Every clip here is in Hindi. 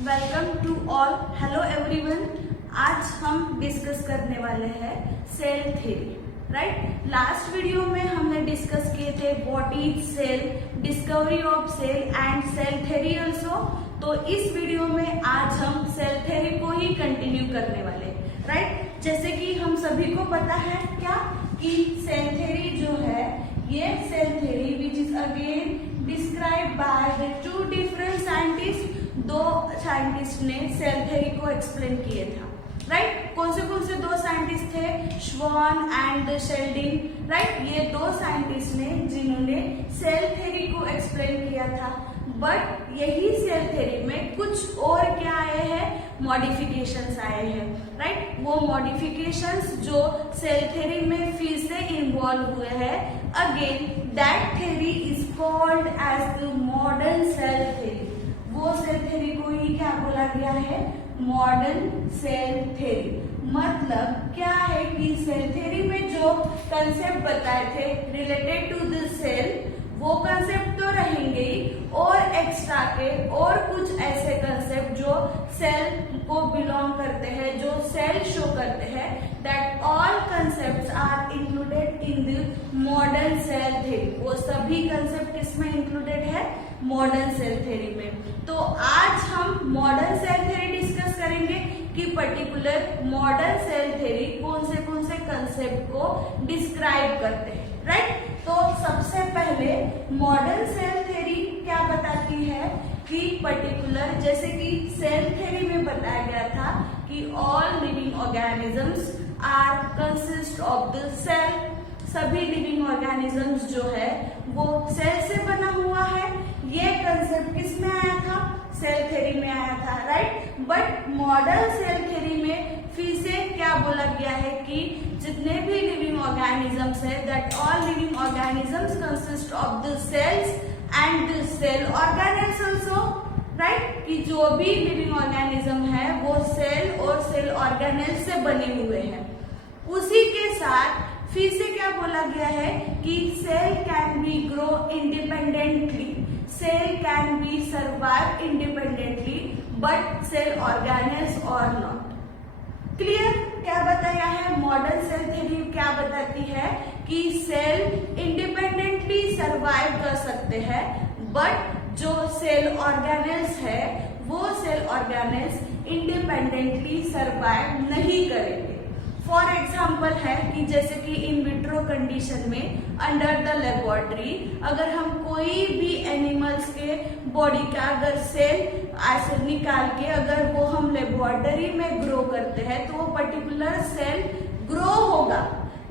Welcome to all. Hello everyone. आज हम डिस्कस करने वाले हैं cell theory, right. Last video में हमने डिस्कस किए थे what is cell, discovery of cell and cell theory also. तो इस वीडियो में आज हम सेल थ्योरी को ही कंटिन्यू करने वाले, राइट। जैसे कि हम सभी को पता है क्या कि सेल थ्योरी जो है ये cell theory which is again describe by the two different scientist. दो साइंटिस्ट ने सेल थ्योरी को एक्सप्लेन किया था, राइट। कौन से दो साइंटिस्ट थे? श्वान एंड शेल्डिन, राइट। ये दो साइंटिस्ट ने जिन्होंने सेल थ्योरी को एक्सप्लेन किया था। बट यही सेल थ्योरी में कुछ और क्या आए हैं? मॉडिफिकेशंस आए हैं, राइट। वो मॉडिफिकेशंस जो सेल थ्योरी में फिर से इन्वॉल्व हुए हैं, again that theory is called as the modern cell theory. वो सेल थ्योरी को ही क्या बोला गया है? Modern cell theory. मतलब क्या है कि सेल थ्योरी में जो कंसेप्ट बताए थे रिलेटेड टू द सेल, वो कंसेप्ट तो रहेंगे ही, और एक्स्ट्रा के और कुछ ऐसे कंसेप्ट जो सेल को बिलोंग करते हैं, जो सेल शो करते हैं, that all concepts are included in the modern cell theory. वो सभी कंसेप्ट किसमें इंक्लूडेड है? मॉडर्न सेल थ्योरी में। तो आज हम मॉडर्न सेल थ्योरी डिस्कस करेंगे कि पर्टिकुलर मॉडर्न सेल थ्योरी कौन से कंसेप्ट को डिस्क्राइब करते हैं, राइट। तो सबसे पहले मॉडर्न सेल थ्योरी क्या बताती है कि पर्टिकुलर, जैसे कि सेल थ्योरी में बताया गया था कि all living organisms are consist of the cell. सभी लिविंग ऑर्गेनिजम्स जो है वो सेल से बना हुआ है। ये कंसेप्ट किस में आया था? सेल थ्योरी में आया था, right. But modern cell theory में फिर से क्या बोला गया है कि जितने भी लिविंग ऑर्गेनिजम्स है, that all living organisms consist of the cells and the cell organelles also, right. कि जो भी लिविंग ऑर्गेनिज्म है वो सेल और सेल ऑर्गेनेल्स से बने हुए हैं। उसी के साथ फिर से क्या बोला गया है कि cell can be grow independently, cell can be survive independently, but cell organelles are not. Clear? क्या बताया है? मॉडर्न सेल थ्योरी क्या बताती है कि सेल इंडिपेंडेंटली सर्वाइव कर सकते हैं, बट जो सेल ऑर्गेनेल्स है वो सेल ऑर्गेनेल्स इंडिपेंडेंटली सर्वाइव नहीं करेंगे। फॉर एग्जाम्पल है कि जैसे कि इन विट्रो कंडीशन में अंडर द लेबोरेटरी अगर हम कोई भी एनिमल्स के बॉडी का अगर सेल ऐसे निकाल के अगर वो हम लेबोरेटरी में ग्रो करते हैं तो वो पर्टिकुलर सेल ग्रो होगा।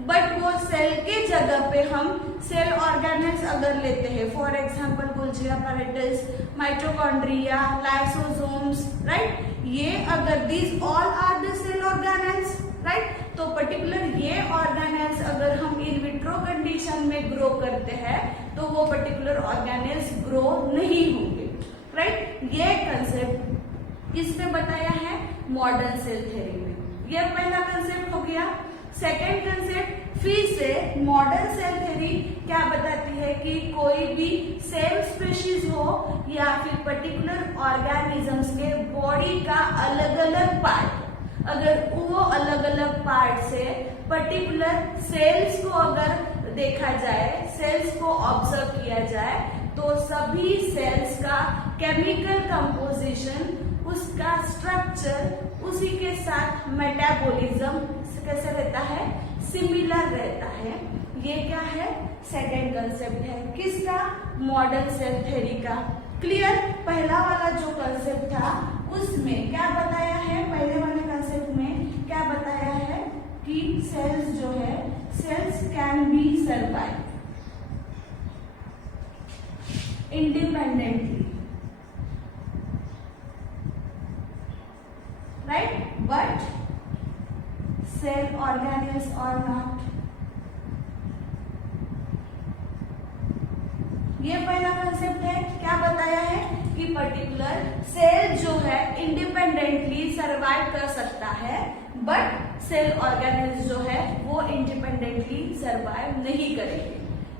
बट वो सेल के जगह पे हम सेल ऑर्गेनेल्स अगर लेते हैं, for example Golgi apparatus, mitochondria, lysosomes, right. ये अगर this all are the cell organelles, right. तो पर्टिकुलर ये ऑर्गेनेल्स अगर हम इन विट्रो कंडीशन में ग्रो करते हैं तो वो पर्टिकुलर ऑर्गेनेल्स ग्रो नहीं होंगे, राइट। ये कंसेप्ट किसने बताया है? मॉडर्न सेल थ्योरी में। ये पहला कंसेप्ट हो गया। सेकेंड कंसेप्ट फिर से मॉडर्न सेल थ्योरी क्या बताती है कि कोई भी सेम स्पीशीज हो या फिर पर्टिकुलर ऑर्गेनिजम्स के बॉडी का अलग अलग पार्ट, अगर वो अलग अलग पार्ट से पर्टिकुलर सेल्स को अगर देखा जाए, सेल्स को ऑब्जर्व किया जाए, तो सभी सेल्स का केमिकल कंपोजिशन, उसका स्ट्रक्चर, उसी के साथ मेटाबॉलिज्म कैसे रहता है? सिमिलर रहता है। ये क्या है? सेकेंड कंसेप्ट है किसका? मॉडर्न सेल थ्योरी का। क्लियर? पहला वाला जो कंसेप्ट था उसमें क्या बताया है? पहले वाले कंसेप्ट में क्या बताया है कि सेल्स जो है, cells can be survive independently, right, but cell organelles are not. ये पहला कंसेप्ट है। क्या बताया है कि पर्टिकुलर सेल जो है इंडिपेंडेंटली सर्वाइव कर सकता है, बट सेल ऑर्गेनेल्स जो है वो इंडिपेंडेंटली सर्वाइव नहीं करेंगे।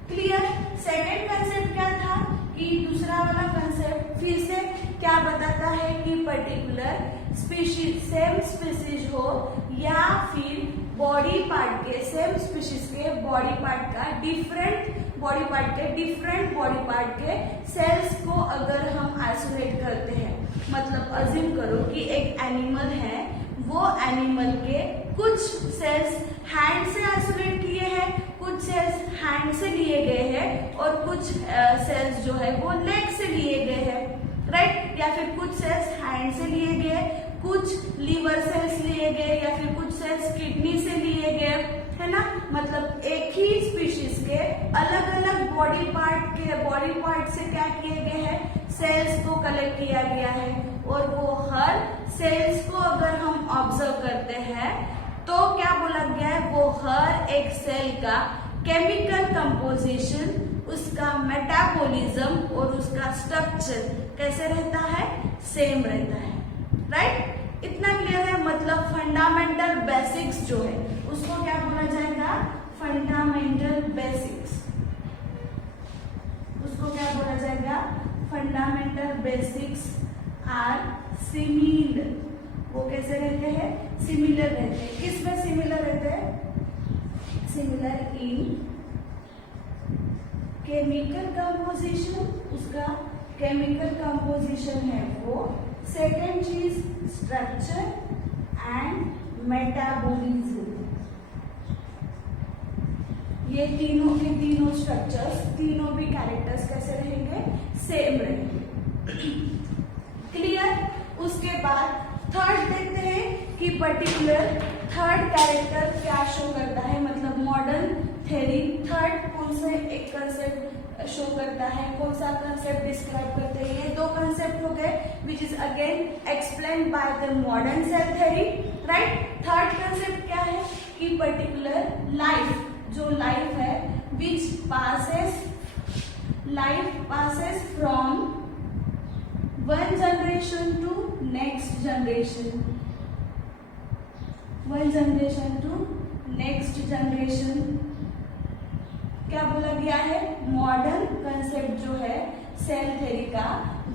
क्लियर? सेकेंड कंसेप्ट क्या था कि दूसरा वाला कंसेप्ट फिर से क्या बताता है कि पर्टिकुलर स्पीशीज, सेम स्पीशीज हो या फिर बॉडी पार्ट के, सेम स्पीशीज के बॉडी पार्ट का डिफरेंट बॉडी पार्ट के, डिफरेंट बॉडी पार्ट के सेल्स को अगर हम आइसोलेट करते हैं, मतलब अज्यूम करो कि एक एनिमल है, वो एनिमल के कुछ सेल्स हैंड से आइसोलेट किए हैं, कुछ सेल्स हैंड से लिए गए हैं और कुछ सेल्स जो है वो लेग से लिए गए हैं, राइट। या फिर कुछ सेल्स हैंड से लिए गए, कुछ लीवर सेल्स लिए गए या फिर कुछ सेल्स किडनी से लिए गए, है ना। मतलब एक ही स्पीशीज के अलग अलग बॉडी पार्ट से क्या किए गए हैं, सेल्स को कलेक्ट किया गया है। और वो हर सेल्स को अगर हम ऑब्जर्व करते हैं तो क्या बोला गया है, वो हर एक सेल का केमिकल कंपोजिशन, उसका मेटाबॉलिज्म और उसका स्ट्रक्चर कैसे रहता है, सेम रहता है, राइट। इतना क्लियर है। मतलब फंडामेंटल बेसिक्स जो है उसको क्या बोला जाएगा, फंडामेंटल बेसिक्स, उसको क्या बोला जाएगा, फंडामेंटल बेसिक्स आर सिमिलर। वो कैसे रहते हैं, सिमिलर रहते हैं। किसमें सिमिलर रहते हैं, सिमिलर इन केमिकल कंपोजिशन, उसका केमिकल कंपोजिशन है वो। सेकेंड चीज स्ट्रक्चर एंड मेटाबॉलिज्म। ये तीनों के तीनों स्ट्रक्चर्स, तीनों भी कैरेक्टर्स कैसे रहेंगे, सेम रहेंगे। क्लियर। उसके बाद थर्ड देखते हैं कि पर्टिकुलर थर्ड कैरेक्टर क्या शो करता है, मतलब मॉडर्न थ्योरी थर्ड कौन से एक कंसेप्ट शो करता है, कौन सा कंसेप्ट डिस्क्राइब करते हैं। ये दो कंसेप्ट हो गए which is again explain by the modern cell theory, right. Third concept क्या है कि पर्टिकुलर लाइफ, जो लाइफ है which passes from one generation to next generation, one generation to next generation। क्या बोला गया है, मॉडर्न कंसेप्ट जो है सेल थ्योरी का,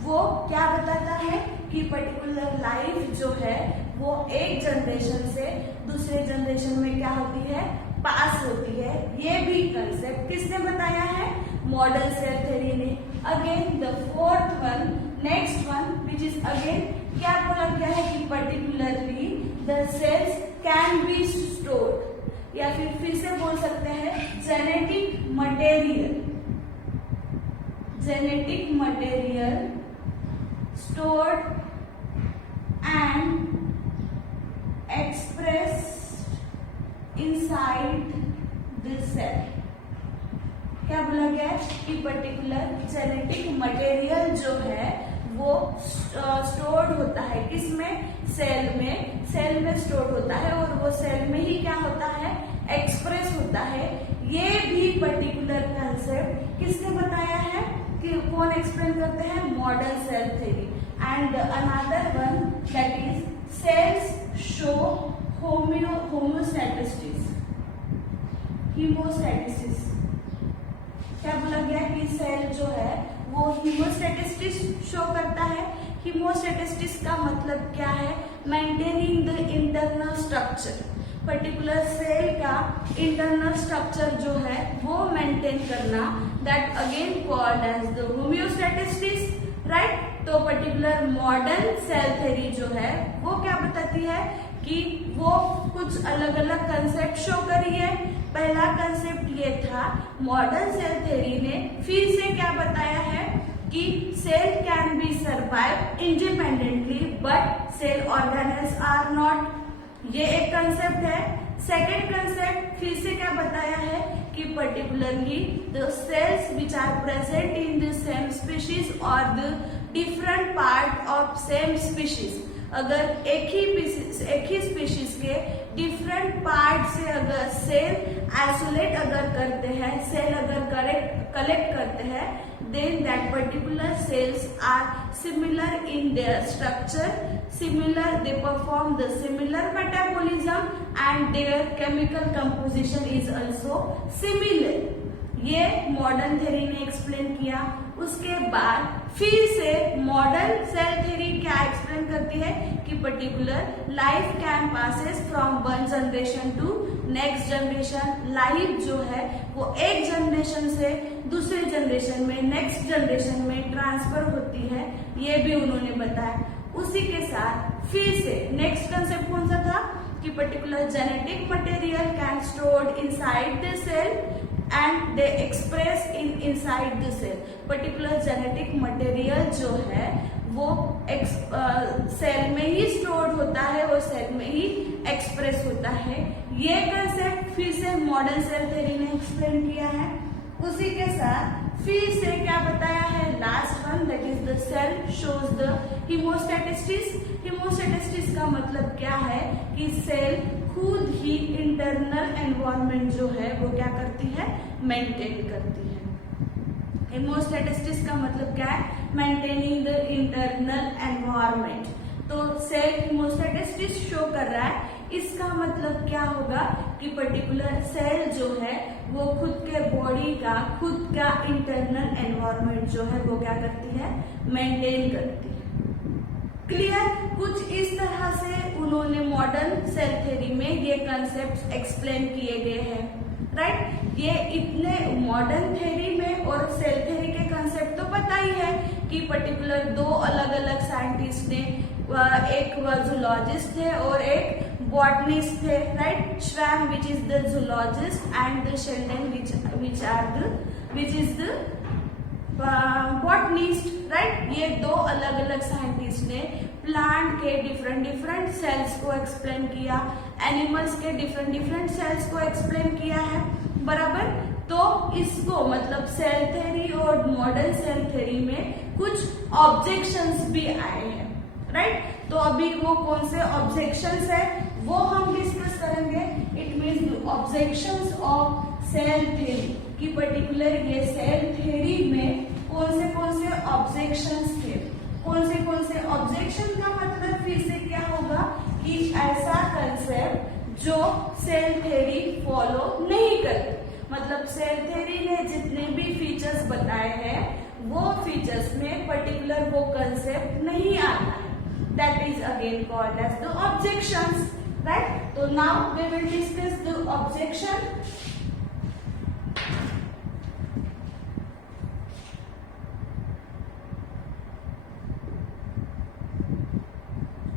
वो क्या बताता है कि पर्टिकुलर लाइफ जो है वो एक जनरेशन से दूसरे जनरेशन में क्या होती है, पास होती है। ये भी कंसेप्ट किसने बताया है, मॉडर्न सेल थ्योरी ने। Again the fourth one, next one which is again क्या बोला गया है कि particularly the cells can be stored, या फिर से बोल सकते हैं genetic material stored and expressed inside the cell. क्या बोला गया है कि पर्टिकुलर जेनेटिक मटेरियल जो है वो स्टोर्ड होता है, किसमें, सेल में स्टोर्ड होता है और वो सेल में ही क्या होता है, एक्सप्रेस होता है। ये भी पर्टिकुलर कंसेप्ट किसने बताया है, कि कौन एक्सप्लेन करते हैं, modern cell theory. And another one that is cells show homeostasis. क्या बोला गया कि सेल जो है वो हीमोस्टैटिस शो करता है। हीमोस्टैटिस का मतलब क्या है, maintaining the internal structure. Particular cell का इंटरनल स्ट्रक्चर जो है वो मेंटेन करना, that again called as the homeostasis, right. तो पर्टिकुलर मॉडर्न सेल थ्योरी जो है वो क्या बताती है कि वो कुछ अलग अलग कंसेप्ट शो करी है। पहला कंसेप्ट ये था, मॉडर्न सेल थ्योरी ने फिर से क्या बताया है कि cell can be survive independently but cell organelles are not. ये एक कंसेप्ट है। सेकेंड कंसेप्ट फिर से क्या बताया है कि particularly the cells which are present in the same species और the different part of same species, अगर एक ही स्पीशीज के डिफरेंट पार्ट से अगर सेल आइसोलेट अगर करते हैं, सेल अगर कलेक्ट करते हैं, then that particular cells are similar in their structure, similar, they perform the similar metabolism and their chemical composition is also similar। ये मॉडर्न थ्योरी ने एक्सप्लेन किया। उसके बाद फिर से मॉडर्न सेल थ्योरी क्या एक्सप्लेन करती है particular life can passes from one generation to next generation. Life जो है वो एक जनरेशन से दूसरे जनरेशन में, नेक्स्ट जनरेशन में ट्रांसफर होती है, ये भी उन्होंने बताया। उसी के साथ फिर से नेक्स्ट कंसेप्ट कौन सा था कि particular genetic material can stored inside the cell and they express inside the cell. Particular genetic material जो है वो सेल में ही स्टोर्ड होता है और सेल में ही एक्सप्रेस होता है। ये कंसेप्ट फिर से मॉडर्न सेल थ्योरी ने एक्सप्लेन किया है। उसी के साथ फिर से क्या बताया है, last one, that is the cell shows the homeostasis. Homeostasis का मतलब क्या है कि सेल खुद ही इंटरनल एनवायरनमेंट जो है वो क्या करती है, मेंटेन करती है। हीमोस्टैटिस्टिस का मतलब क्या है, मेंटेनिंग द इंटरनल एनवायरनमेंट। तो सेल हीमोस्टैटिस्टिस शो कर रहा है, इसका मतलब क्या होगा कि पर्टिकुलर सेल जो है वो खुद के बॉडी का, खुद का इंटरनल एनवायरनमेंट जो है वो क्या करती है, मेंटेन करती है। क्लियर? कुछ इस तरह से उन्होंने मॉडर्न सेल थ्योरी में ये कंसेप्ट एक्सप्लेन किए गए हैं, राइट। ये इतने मॉडर्न थ्योरी में और सेल थ्योरी के कंसेप्ट तो पता ही है कि पर्टिकुलर दो अलग अलग साइंटिस्ट ने, एक जूलॉजिस्ट थे और एक बॉटनिस्ट थे, राइट। श्वान which is the zoologist and the Sheldon which is the botanist, right. ये दो अलग अलग साइंटिस्ट ने प्लांट के डिफरेंट सेल्स को एक्सप्लेन किया, एनिमल्स के डिफरेंट सेल्स को एक्सप्लेन किया है, बराबर। तो इसको मतलब सेल थ्योरी और मॉडर्न सेल थ्योरी में कुछ ऑब्जेक्शंस भी आए हैं, राइट। तो अभी वो कौन से ऑब्जेक्शंस है वो हम डिस्कस करेंगे। It means objections of cell theory कि पर्टिकुलर ये सेल थ्योरी में कौन से ऑब्जेक्शंस थे। कौन से ऑब्जेक्शन का मतलब फिर से क्या होगा कि ऐसा कंसेप्ट जो सेल थ्योरी फॉलो नहीं करती, मतलब सेल थ्योरी ने जितने भी फीचर्स बताए हैं वो फीचर्स में पर्टिकुलर वो कंसेप्ट नहीं आता है, that is again called as the objections, right? So now we will discuss the objection.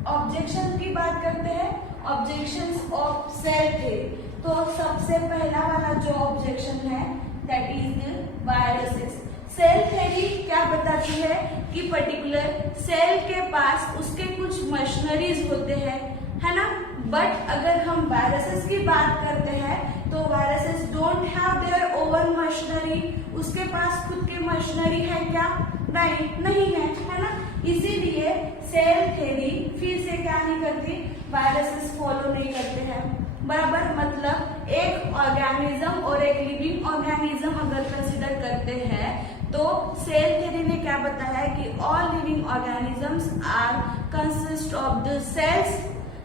Objection की बात करते हैं, ऑब्जेक्शंस ऑफ सेल थ्योरी। तो सबसे पहला वाला जो ऑब्जेक्शन है that is viruses. Cell theory क्या बताती है कि पर्टिकुलर सेल के पास उसके कुछ मशीनरीज होते हैं, है ना। बट अगर हम वायरसेस की बात करते हैं तो viruses don't have their own machinery. उसके पास खुद की मशीनरी है क्या? नहीं है ना। इसीलिए सेल थ्योरी फिर से क्या नहीं करती, वायरसेस फॉलो नहीं करते हैं, बराबर। मतलब एक ऑर्गेनिज्म और एक लिविंग ऑर्गेनिज्म अगर कंसिडर करते हैं तो सेल थ्योरी ने क्या बताया है कि all living organisms are consist of the cells,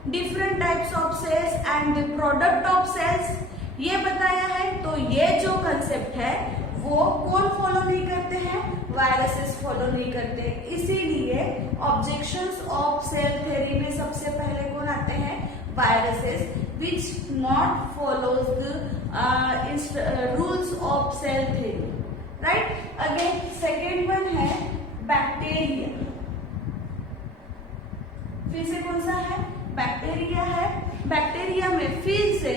different types of cells and the product of cells, ये बताया है। तो ये जो कंसेप्ट है वो कौन फॉलो नहीं करते हैं, वायरसेस फॉलो नहीं करते। इसीलिए ऑब्जेक्शंस ऑफ सेल थ्योरी में सबसे पहले कौन आते हैं, viruses, which not follows the rules of cell theory, right? Again second one है बैक्टीरिया। फिर से कौन सा है, बैक्टीरिया है। बैक्टीरिया में फिर से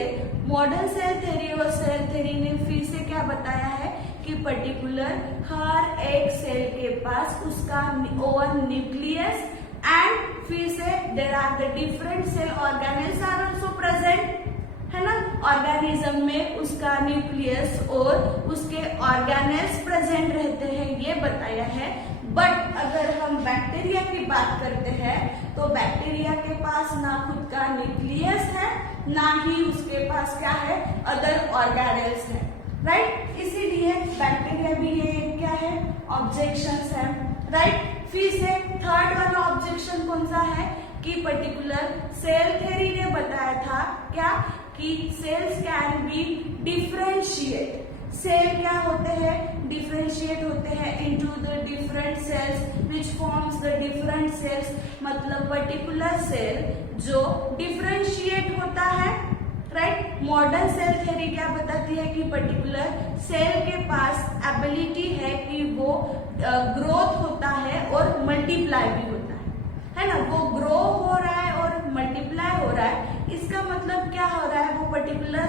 मॉडर्न सेल थ्योरी और सेल थ्योरी ने फिर से क्या बताया है कि पर्टिकुलर हर एक सेल के पास उसका ओवन न्यूक्लियस एंड फिर से there are the different cell organelles are also present, है ना। ऑर्गेनिज्म में उसका न्यूक्लियस और उसके ऑर्गेनेल्स प्रेजेंट रहते हैं, ये बताया है। बट अगर हम बैक्टीरिया की बात करते हैं तो बैक्टीरिया के पास ना खुद का न्यूक्लियस है, ना ही उसके पास क्या है, अदर ऑर्गेनेल्स है, राइट। इसीलिए बैक्टीरिया भी ये क्या है, ऑब्जेक्शंस है, राइट। फिर से थर्ड वाला ऑब्जेक्शन कौन सा है कि पर्टिकुलर सेल थ्योरी ने बताया था क्या कि cells can be differentiate. Cell क्या होते हैं, डिफरेंशिएट होते हैं into the different cells which forms the different cells, मतलब पर्टिकुलर सेल जो डिफरेंशिएट होता है, राइट। मॉडर्न सेल थ्योरी क्या बताती है कि पर्टिकुलर सेल के पास एबिलिटी है कि वो ग्रोथ होता है और मल्टीप्लाई भी होता है ना। वो ग्रो हो रहा है और मल्टीप्लाई हो रहा है, इसका मतलब क्या हो रहा है, वो पर्टिकुलर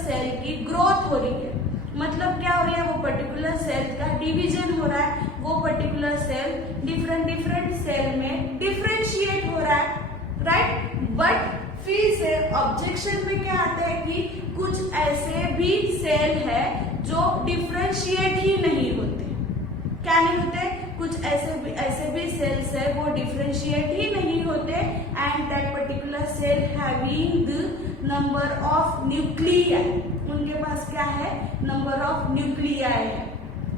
सेल की ग्रोथ हो रही है। मतलब क्या हो रही है, वो पर्टिकुलर सेल का डिवीजन हो रहा है, वो पर्टिकुलर सेल डिफरेंट सेल में डिफरेंशिएट हो रहा है, राइट। बट फिर से ऑब्जेक्शन में क्या आता है कि कुछ ऐसे भी सेल है जो डिफरेंशिएट ही नहीं होते। क्या नहीं होते, कुछ ऐसे भी सेल्स है वो डिफरेंशिएट ही नहीं होते, and that particular cell having the number of nuclei, उनके पास क्या है, नंबर ऑफ न्यूक्लियाई है,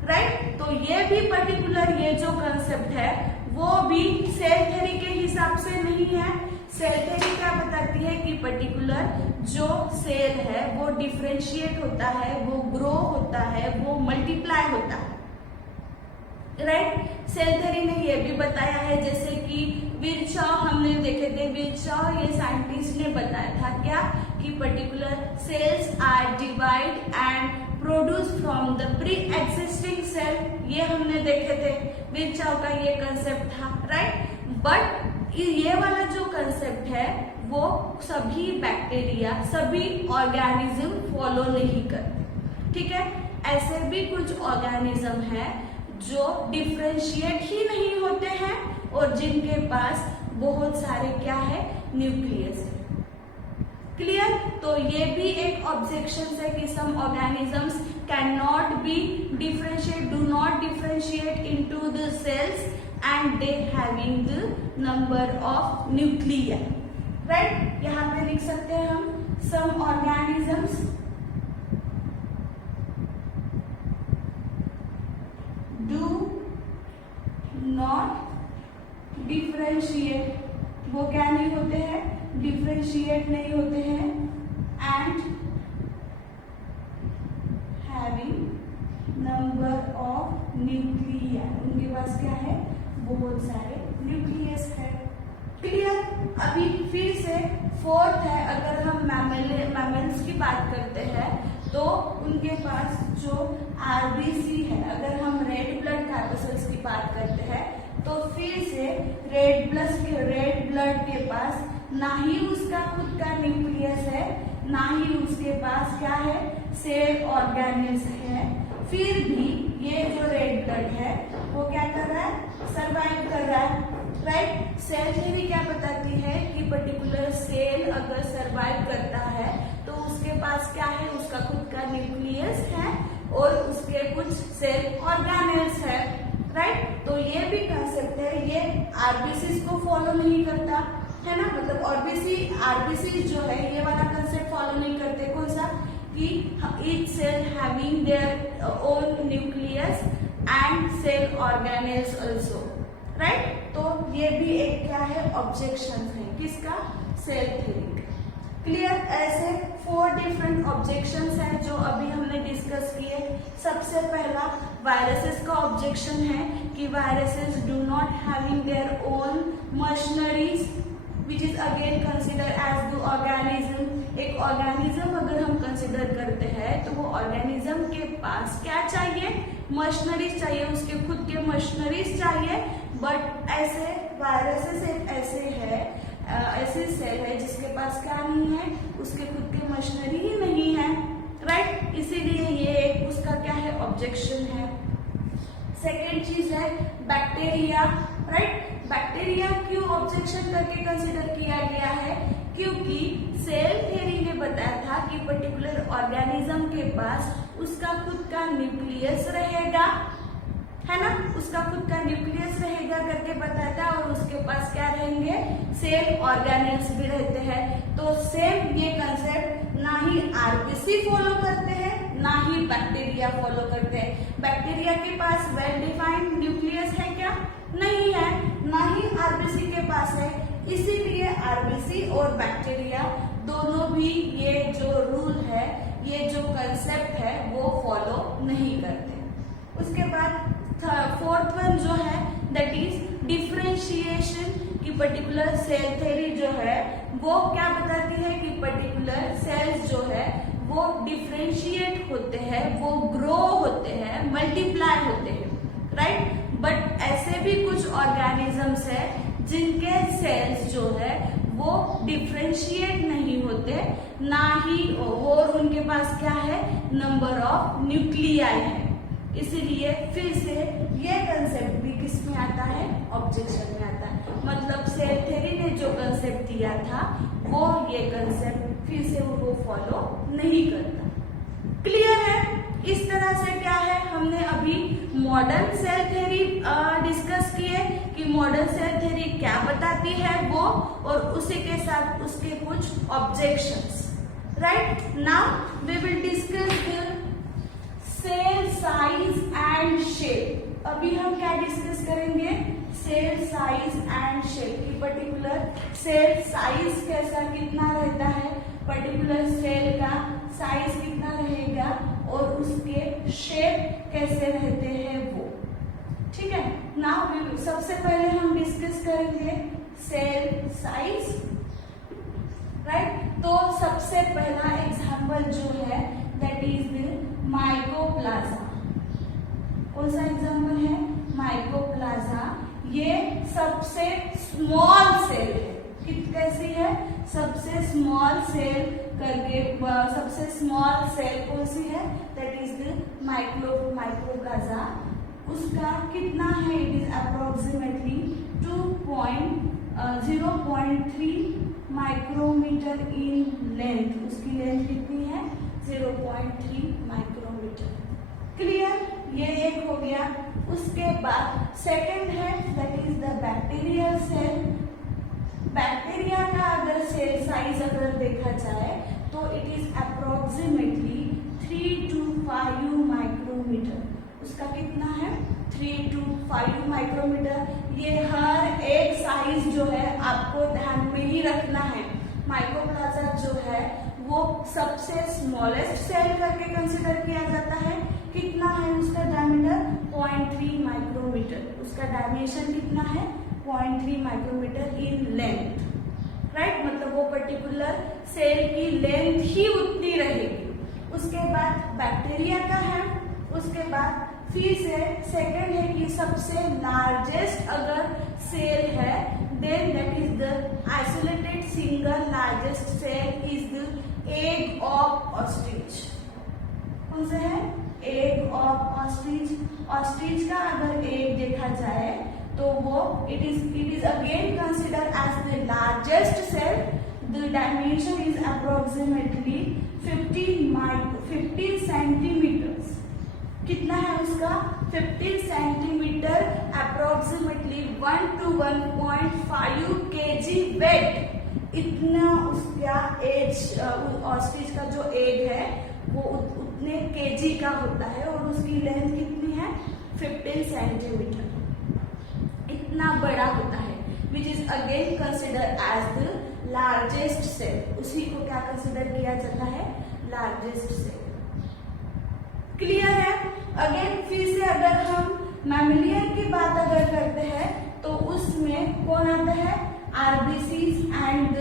राइट। तो ये भी पर्टिकुलर ये जो कंसेप्ट है वो भी सेल थ्योरी के हिसाब से नहीं है। सेल थ्योरी क्या बताती है कि पर्टिकुलर जो सेल है वो डिफरेंशिएट होता है, वो ग्रो होता है, वो मल्टीप्लाई होता है, राइट। सेल थ्योरी ने ये भी बताया है, जैसे कि विर्चॉ हमने देखे थे, विर्चॉ ये साइंटिस्ट ने बताया था क्या कि particular cells are divide and produce from the pre existing cell, ये हमने देखे थे, विर्चॉ का ये कंसेप्ट था, राइट। बट ये वाला जो कंसेप्ट है वो सभी बैक्टीरिया, सभी ऑर्गेनिज्म फॉलो नहीं करते, ठीक है। ऐसे भी कुछ ऑर्गेनिज्म है जो डिफरेंशिएट ही नहीं होते हैं और जिनके पास बहुत सारे क्या है, न्यूक्लियस है, क्लियर। तो ये भी एक ऑब्जेक्शन है कि some organisms cannot be differentiate, do not differentiate into the cells and they having the number of nuclei, right. यहाँ पे लिख सकते हैं हम, some organisms do not differentiate, वो क्या नहीं होते हैं, डिफरेंशिएट नहीं होते हैं, and having number of nuclei, उनके पास क्या है, बहुत सारे न्यूक्लियस है, क्लियर। अभी फिर से फोर्थ है, अगर हम मैमल्स की बात करते हैं तो उनके पास जो आरबीसी है, अगर हम रेड ब्लड कॉर्पस्कल्स की बात करते हैं तो फिर से रेड ब्लड के पास ना ही उसका खुद का न्यूक्लियस है, ना ही उसके पास क्या है, सेल ऑर्गेनेल्स है। फिर भी ये जो रेड ब्लड है वो क्या कर रहा है, सरवाइव कर रहा है, राइट। सेल थ्योरी क्या बताती है कि पर्टिकुलर सेल अगर सरवाइव करता है तो उसके पास क्या है, उसका खुद का न्यूक्लियस है और उसके कुछ सेल ऑर्गेनेल्स है, राइट। तो ये भी कंसेप्ट है, ये आरबीसी को फॉलो नहीं करता है ना, मतलब आरबीसी जो है ये वाला कंसेप्ट फॉलो नहीं करते, कौन सा, कि each cell having their own nucleus and cell organelles also, right। तो ये भी एक क्या है, ऑब्जेक्शन है, किसका, सेल थ्योरी, क्लियर। ऐसे 4 डिफरेंट ऑब्जेक्शंस हैं जो अभी हमने डिस्कस किए। सबसे पहला वायरसेस का ऑब्जेक्शन है कि viruses do not having their own machineries which is again consider as the organism. एक ऑर्गेनिज्म अगर हम कंसिडर करते हैं तो वो ऑर्गेनिज्म के पास क्या चाहिए, मशीनरीज चाहिए, उसके खुद के मशीनरीज चाहिए। बट ऐसे वायरसेस एक ऐसे सेल है जिसके पास क्या नहीं है, उसके खुद के मशीनरी ही नहीं है, राइट। इसीलिए ये एक उसका क्या है, ऑब्जेक्शन है। सेकेंड चीज है बैक्टीरिया, राइट। बैक्टीरिया क्यों ऑब्जेक्शन करके कंसिडर किया गया है, क्योंकि सेल थ्योरी ने बताया था कि पर्टिकुलर ऑर्गेनिज्म के पास उसका खुद का न्यूक्लियस रहेगा, है ना, उसका खुद का न्यूक्लियस रहेगा करके बताया था, और उसके पास क्या रहेंगे, सेल ऑर्गेनेल्स भी रहते हैं। तो सेम ये कंसेप्ट ना ही आरबीसी फॉलो करते हैं, ना ही बैक्टीरिया फॉलो करते हैं। बैक्टीरिया के पास वेल डिफाइंड न्यूक्लियस है क्या, नहीं है, ना ही आरबीसी के पास है। इसीलिए आरबीसी और बैक्टीरिया दोनों भी ये जो रूल है ये जो कंसेप्ट है वो फॉलो नहीं करते। उसके बाद फोर्थ वन जो है दैट इज डिफरेंशिएशन, कि पर्टिकुलर सेल थ्योरी जो है वो क्या बताती है कि पर्टिकुलर सेल्स जो है वो डिफरेंशिएट होते हैं, वो ग्रो होते हैं, मल्टीप्लाई होते हैं, राइट। बट ऐसे भी कुछ ऑर्गेनिजम्स है जिनके सेल्स जो है वो डिफरेंशिएट नहीं होते, ना ही और उनके पास क्या है, नंबर ऑफ न्यूक्लियाई है। इसीलिए फिर से ये कंसेप्ट भी किस में आता है, ऑब्जेक्शन में आता है। मतलब सेल थ्योरी ने जो कंसेप्ट दिया था वो ये कंसेप्ट फिर से वो फॉलो नहीं करता। क्लियर है? इस तरह से क्या है, हमने अभी मॉडर्न सेल थ्योरी डिस्कस की है कि मॉडर्न सेल थ्योरी क्या बताती है वो, और उसी के साथ उसके कुछ objections, right. Now we will discuss the cell size and shape. अभी हम क्या डिस्कस करेंगे, सेल साइज एंड शेप, की पर्टिकुलर सेल साइज कैसा कितना रहता है, पर्टिकुलर सेल का साइज कितना रहेगा और उसके शेप कैसे रहते हैं वो, ठीक है। नाउ सबसे पहले हम डिस्कस करेंगे सेल साइज, राइट। तो सबसे पहला एग्जांपल जो है दैट इज माइकोप्लाज्मा। कौन सा एग्जांपल है, माइकोप्लाज्मा। ये सबसे स्मॉल सेल है, कैसी है, सबसे स्मॉल सेल करके, सबसे स्मॉल सेल कौन सी है, दैट इज द माइकोप्लाज्मा। उसका कितना है, it is approximately 0.3 micrometre in length. उसकी लेंथ कितनी है, 0.3 माइक्रोमीटर। क्लियर, ये एक हो गया। उसके बाद सेकंड है that is the bacterial cell. Bacteria का अगर सेल साइज अगर देखा जाए तो it is approximately 3 to 5 micrometer. उसका कितना है, 3 to 5 माइक्रोमीटर। ये हर एक साइज जो है आपको ध्यान में ही रखना है। माइकोप्लाज्मा जो है वो सबसे स्मॉलेस्ट सेल करके कंसिडर किया जाता है। कितना है उसका डायमीटर, 0.3 माइक्रोमीटर। उसका डायमेंशन कितना है, 0.3 माइक्रोमीटर इन लेंथ, राइट। मतलब वो पर्टिकुलर सेल की लेंथ ही उतनी रहेगी। उसके बाद बैक्टीरिया का है। उसके बाद फिर से सेकंड है कि सबसे लार्जेस्ट अगर सेल है then that is the isolated single largest cell is the egg of ostrich. कौन सा है, एग ऑफ ऑस्ट्रिच। ऑस्ट्रिच का अगर एग देखा जाए तो वो it is again consider as the largest cell. The dimension is approximately 15 centimetres. कितना है उसका, 15 centimetre, approximately 1 to 1.5 kg weight. इतना उसका एज, ऑस्ट्रिच का जो एग है वो उतने केजी का होता है और उसकी लेंथ कितनी है, 15 सेंटीमीटर। इतना बड़ा होता है, which is again consider as the largest cell. उसी को क्या कंसिडर किया जाता है, लार्जेस्ट सेल। क्लियर है। अगेन फिर से अगर हम मैमेलियन की बात अगर करते हैं तो उसमें कौन आता है, RBCs and the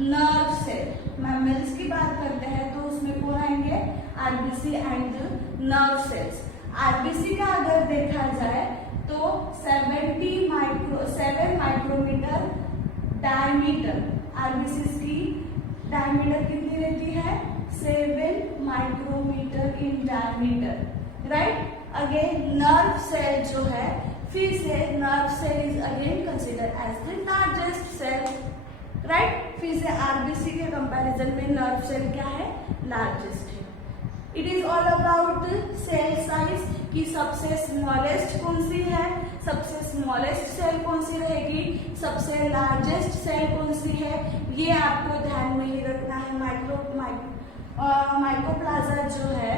nerve cell. Mammals की बात करते हैं तो उसमें कौन आएंगे, RBC and the nerve cells. RBC का अगर देखा जाए तो 7 माइक्रोमीटर डायमीटर। आरबीसी की डायमीटर कितनी रहती है, 7 micrometre in diameter, right. Again nerve cell जो है, फिर से nerve cell is again consider as the largest cell, right. फिर से आरबीसी के कंपैरिजन में नर्व सेल क्या है, लार्जेस्ट है। It is all about the cell size, कि सबसे स्मॉलेस्ट कौन सी है, सबसे स्मॉलेस्ट सेल कौन सी रहेगी, सबसे लार्जेस्ट सेल कौन सी है, ये आपको ध्यान में ही रखना है। माइकोप्लाज्मा जो है,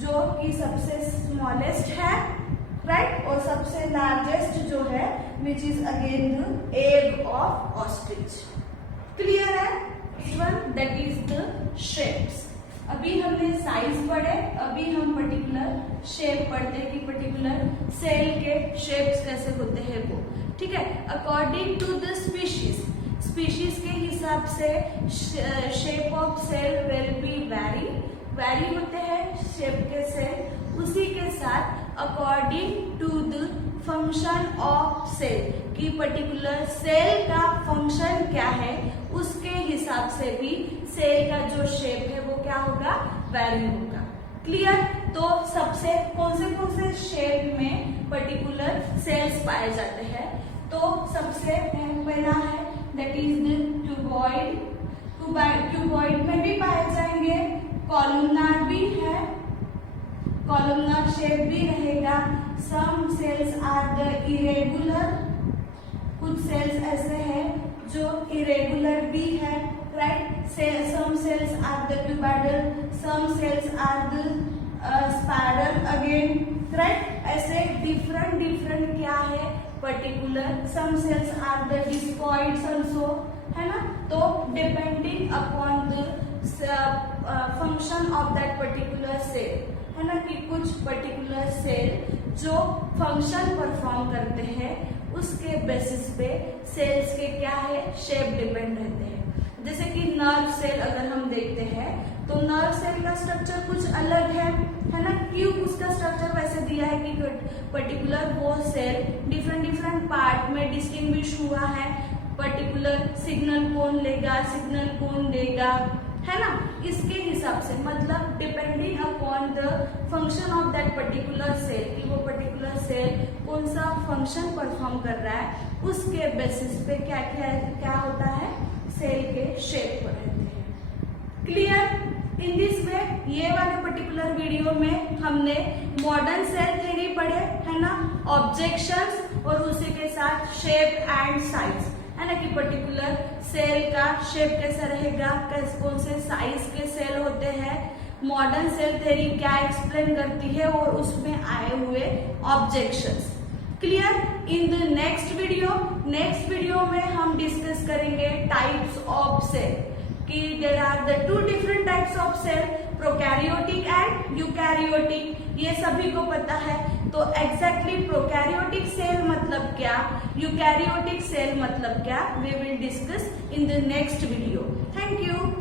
जो कि सबसे स्मॉलेस्ट है, राइट, और सबसे लार्जेस्ट जो है which is again the egg of ostrich. Clear है। One that is the shapes. अभी हमने साइज पढ़े, अभी हम पर्टिकुलर शेप पढ़ते हैं कि पर्टिकुलर सेल के शेप्स कैसे होते हैं वो, ठीक है। According to the species, species के हिसाब से shape of cell will be very होते हैं शेप के सेल। उसी के साथ according to the function of cell कि पर्टिकुलर सेल का फंक्शन क्या है, उसके हिसाब से भी सेल का जो शेप है वो क्या होगा, वेरी होगा। क्लियर। तो सबसे कौन से शेप में पर्टिकुलर सेल्स पाए जाते हैं, तो सबसे पहला है that is the cuboid. Cuboid में भी पाए जाएंगे, कॉलमनार भी है, कॉलमनार शेप भी रहेगा। Some cells are the irregular, कुछ सेल्स ऐसे हैं जो इरेगुलर भी है, right. Some cells are the cuboidal, some cells are the spiral again, right. ऐसे डिफरेंट क्या है particular. Some cells are the discoids also, है ना। तो depending upon the function of that particular cell, है ना, कि कुछ पर्टिकुलर सेल जो फंक्शन परफॉर्म करते हैं उसके बेसिस पे सेल्स के क्या है, शेप डिपेंड रहते हैं। जैसे कि नर्व सेल अगर हम देखते हैं तो नर्व सेल का स्ट्रक्चर कुछ अलग है ना। क्यों उसका स्ट्रक्चर वैसे दिया है कि पर्टिकुलर वो सेल डिफरेंट पार्ट में डिस्टिंग्विश हुआ है, पर्टिकुलर सिग्नल कौन लेगा, सिग्नल कौन देगा, है ना। इसके हिसाब से मतलब depending upon the function of that particular cell कि वो पर्टिकुलर सेल कौन सा फंक्शन परफॉर्म कर रहा है, उसके बेसिस पे क्या होता है, सेल के शेप रहते हैं। क्लियर। इन दिस वे ये वाले पर्टिकुलर वीडियो में हमने मॉडर्न सेल थ्योरी पढ़े, है ना, ऑब्जेक्शंस और उसी के साथ शेप एंड साइज, है ना, कि पर्टिकुलर सेल का शेप कैसा रहेगा, कौन से साइज के सेल होते हैं, मॉडर्न सेल थ्योरी क्या एक्सप्लेन करती है और उसमें आए हुए objections. Clear. In the next video में हम डिस्कस करेंगे टाइप्स ऑफ सेल कि there are the two different types of cell, prokaryotic and eukaryotic, ये सभी को पता है। तो एग्जैक्टली प्रोकैरियोटिक सेल मतलब क्या, यूकैरियोटिक सेल मतलब क्या, we will discuss in the next video. Thank you.